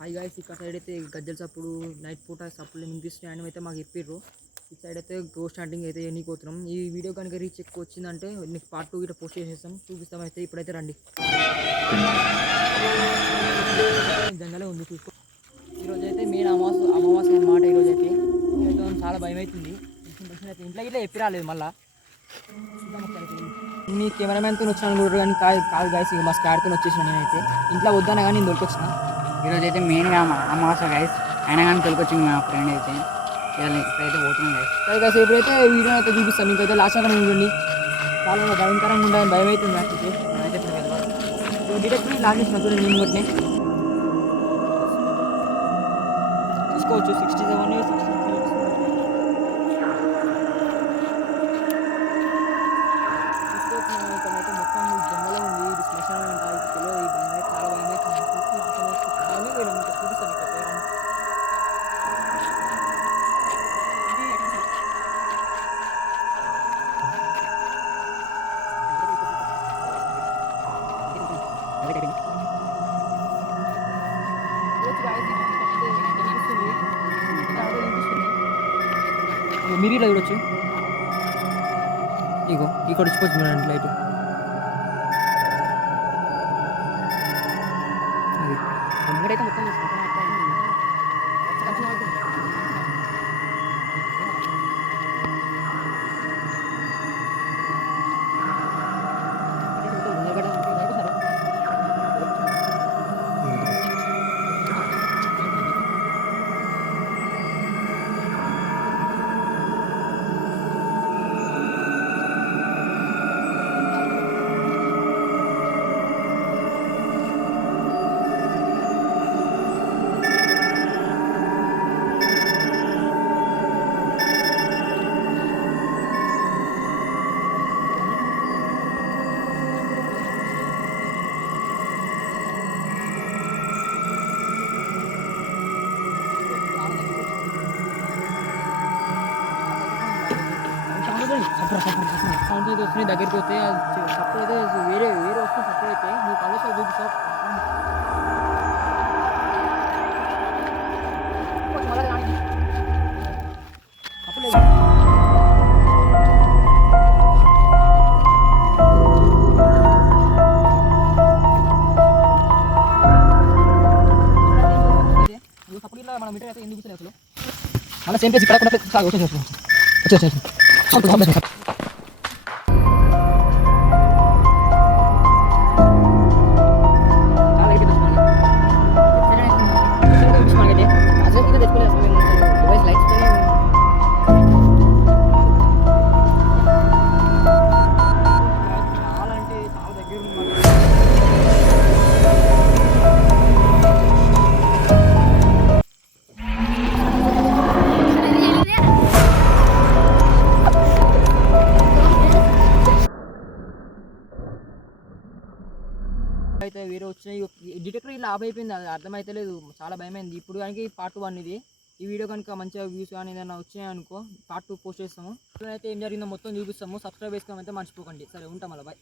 Hi guys, ఇక్కడ side అయితే గజ్జల సప్పుడు నైట్ పూట సప్పులు వినిపిస్తున్నాయి అని అయితే మాకు చెప్పిర్రు. ఈ సైడ్ అయితే గోస్ట్ హంటింగ్ అయితే ఎన్నికోతున్నాం. ఈ వీడియో కనుక రీచ్ ఎక్కువ వచ్చిందంటే నీకు పార్ట్ 2 ఇట్లా పోస్ట్ చేసేస్తాం, చూపిస్తాం. అయితే ఇప్పుడైతే రండి. జంగలే ఉంది, చూసుకో. ఈరోజు అయితే మెయిన్ అమావాస్య అన్నమాట. ఈరోజు అయితే చాలా భయం అవుతుంది. అయితే ఇంట్లో ఇట్లా చెప్పి రాలేదు మళ్ళీ. మీ కెమెరామెన్తో వచ్చాను కూడా కానీ కాదు గాయస్, మా స్కాడ్తో వచ్చేసాను నేనైతే. ఇంట్లో వద్దాను కానీ నేను దొరికొచ్చిన. ఈరోజు అయితే మెయిన్గా అమావాస్య గైస్, అయినా కానీ తొలికొచ్చింది మా ఫ్రెండ్ అయితే. ఇప్పుడైతే పోతున్నాం గైస్. సరే గైస్, ఇప్పుడైతే వీడియో అయితే చూపిస్తాను మీకు. అయితే లాస్ట్ టైం చూడండి, చాలా భయంకరంగా ఉండాలని భయం అవుతుంది నాకు. నేనైతే ఇప్పుడు వెళ్దాం. డిటెక్టివ్ లాంగ్ చేసిన చూడండి, నేను కొట్టినే చూసుకోవచ్చు. 67 63 ఇక్కడైతే మొత్తం జంగలో ఉంది. ఇది శ్మశానం అంటారు, ఇది తెలియదు. ఈ భయం అయితే చాలా భయం అవుతుంది. భయమే పోయినా మీకు చూపిస్తాను. ఇక్కడ మీరు ఇలా చూడొచ్చు. ఇగో ఇక్కడ వచ్చిపోతుంది మీరు లైట్. అది ముంగడైతే మొత్తం సౌండ్ అయితే వస్తున్నాయి. దగ్గరికి వస్తే సప్పుడు అయితే వేరే వస్తుంది. సప్పుడు అయితే నువ్వు కళ్ళతో చూపిస్తావు. సప్పుడు ఇలా మనం మీటర్ అయితే ఎందుకు కూర్చొని అసలు మళ్ళీ సేమ్ ప్లేస్ ఇక్కడ వచ్చేసి అయితే వేరే వచ్చినాయి. డిటెక్టర్ ఇలా ఆఫ్ అయిపోయింది, అది అర్థమైతే లేదు. చాలా భయమైంది. ఇప్పుడు కనుక పార్ట్ 1 ఇది. ఈ వీడియో కనుక మంచిగా వ్యూస్ కానీ ఏదైనా వచ్చినాయి అనుకో, పార్ట్ 2 పోస్ట్ చేస్తాము. అయితే ఏం జరిగిందో మొత్తం చూపిస్తాము. సబ్స్క్రైబ్ చేసుకోవడం అయితే మర్చిపోకండి. సరే, ఉంటాం. అలా బాయ్.